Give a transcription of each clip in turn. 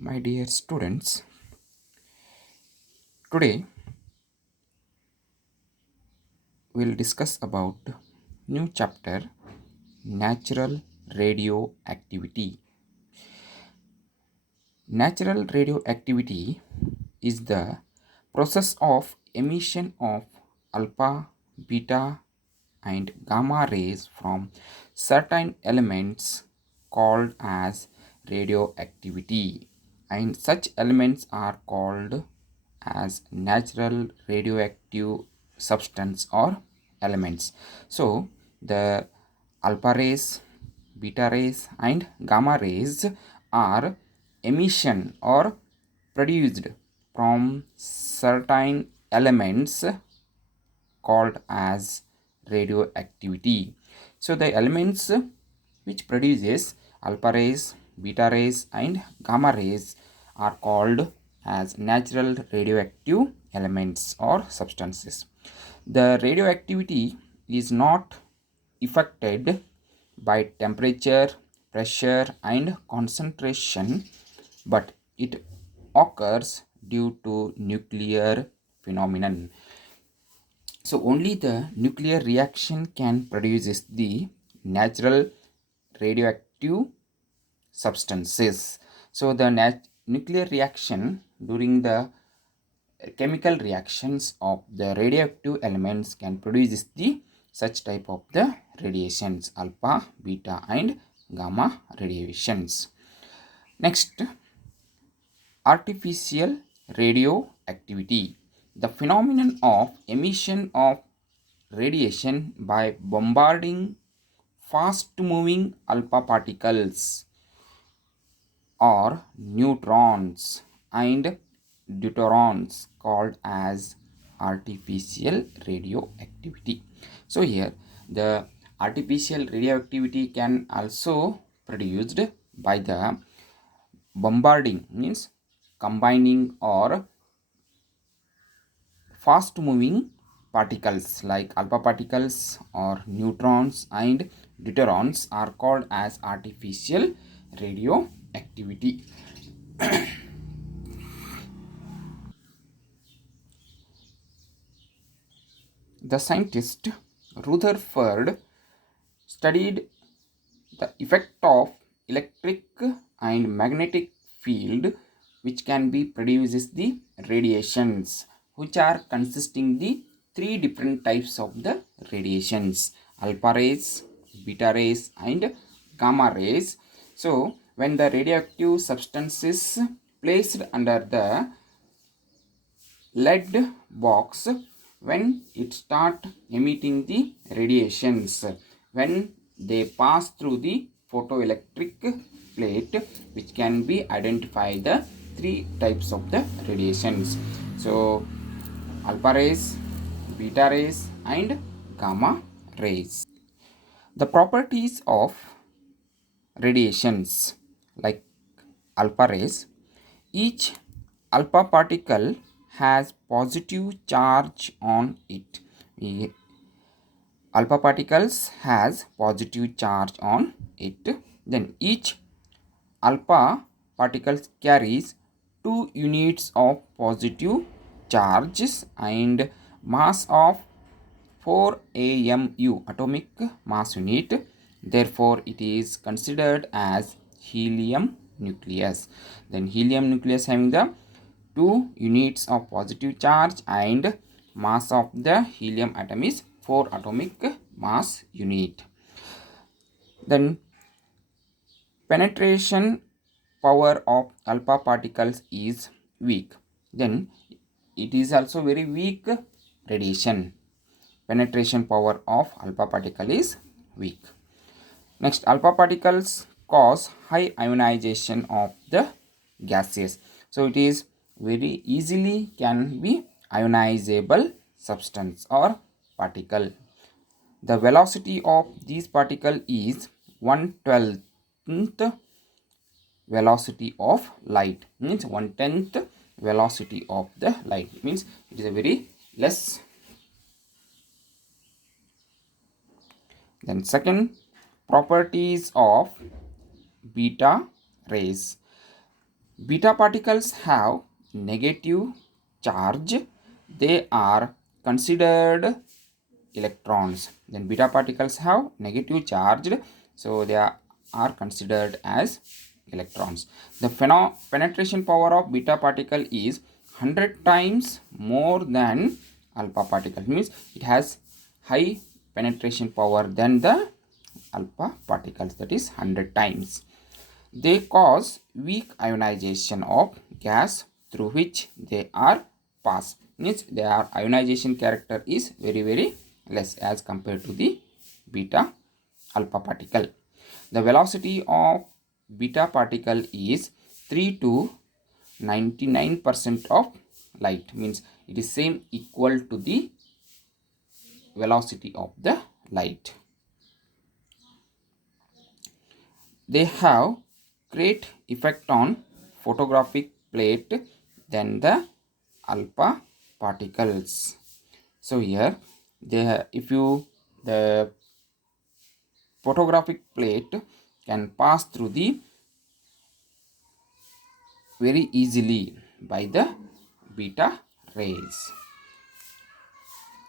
My dear students, today we'll discuss about new chapter natural radioactivity. Natural radioactivity is the process of emission of alpha, beta and gamma rays from certain elements called as radioactivity, and such elements are called as natural radioactive substance or elements. So the alpha rays, beta rays and gamma rays are emission or produced from certain elements called as radioactivity. So the elements which produces alpha rays, beta rays and gamma rays are called as natural radioactive elements or substances. The radioactivity is not affected by temperature, pressure and concentration, but it occurs due to nuclear phenomenon. So only the nuclear reaction can produce the natural radioactive substances. So the nuclear reaction during the chemical reactions of the radioactive elements can produce the such type of the radiations, alpha, beta and gamma radiations. Next, artificial radioactivity, the phenomenon of emission of radiation by bombarding fast moving alpha particles or neutrons and deuterons called as artificial radioactivity. So here the artificial radioactivity can also produced by the bombarding, means combining or fast moving particles like alpha particles or neutrons and deuterons are called as artificial radioactivity. The scientist Rutherford studied the effect of electric and magnetic field which can be produces the radiations, which are consisting the three different types of the radiations: alpha rays, beta rays and gamma rays. So when the radioactive substance is placed under the lead box, when it start emitting the radiations, when they pass through the photoelectric plate, which can be identify the three types of the radiations. So alpha rays, beta rays and gamma rays. The properties of radiations, like alpha rays, each alpha particle has positive charge on it. Alpha particles has positive charge on it. Then each alpha particles carries 2 units of positive charges and mass of 4 AMU, atomic mass unit. Therefore it is considered as helium nucleus. Then helium nucleus having the 2 units of positive charge and mass of the helium atom is 4 atomic mass unit. Then penetration power of alpha particles is weak. Then it is also very weak radiation. Penetration power of alpha particle is weak. Next, alpha particles cause high ionization of the gases. So it is very easily can be ionizable substance or particle. The velocity of these particle is 1/12th velocity of light, means 1/10th velocity of the light, means it is a very less. Then second, properties of beta rays. Beta particles have negative charge. They are considered electrons. Then beta particles have negative charge, so they are considered as electrons. The penetration power of beta particle is 100 times more than alpha particle. Means it has high penetration power than the alpha particles, that is 100 times. They cause weak ionization of gas through which they are passed. Means their ionization character is very less as compared to the beta alpha particle. The velocity of beta particle is 3 to 99% of light. Means it is same equal to the velocity of the light. They have great effect on photographic plate than the alpha particles. So here the photographic plate can pass through the very easily by the beta rays.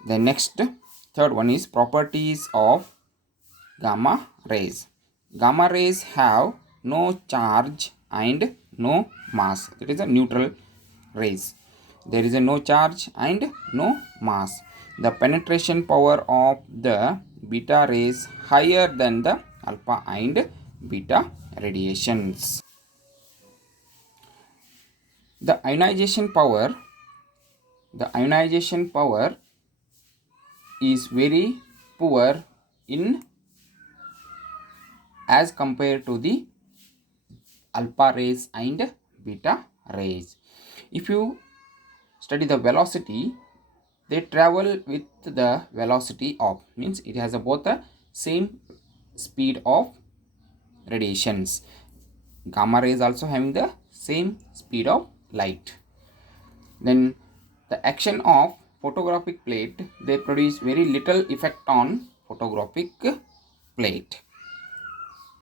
The next third one is properties of gamma rays. Gamma rays have no charge and no mass. It is a neutral rays. There is a no charge and no mass. The penetration power of the beta rays higher than the alpha and beta radiations. The ionization power is very poor in as compared to the alpha rays and beta rays. If you study the velocity, they travel with the velocity of, means it has both the same speed of radiations. Gamma rays also having the same speed of light. Then the action of photographic plate, they produce very little effect on photographic plate.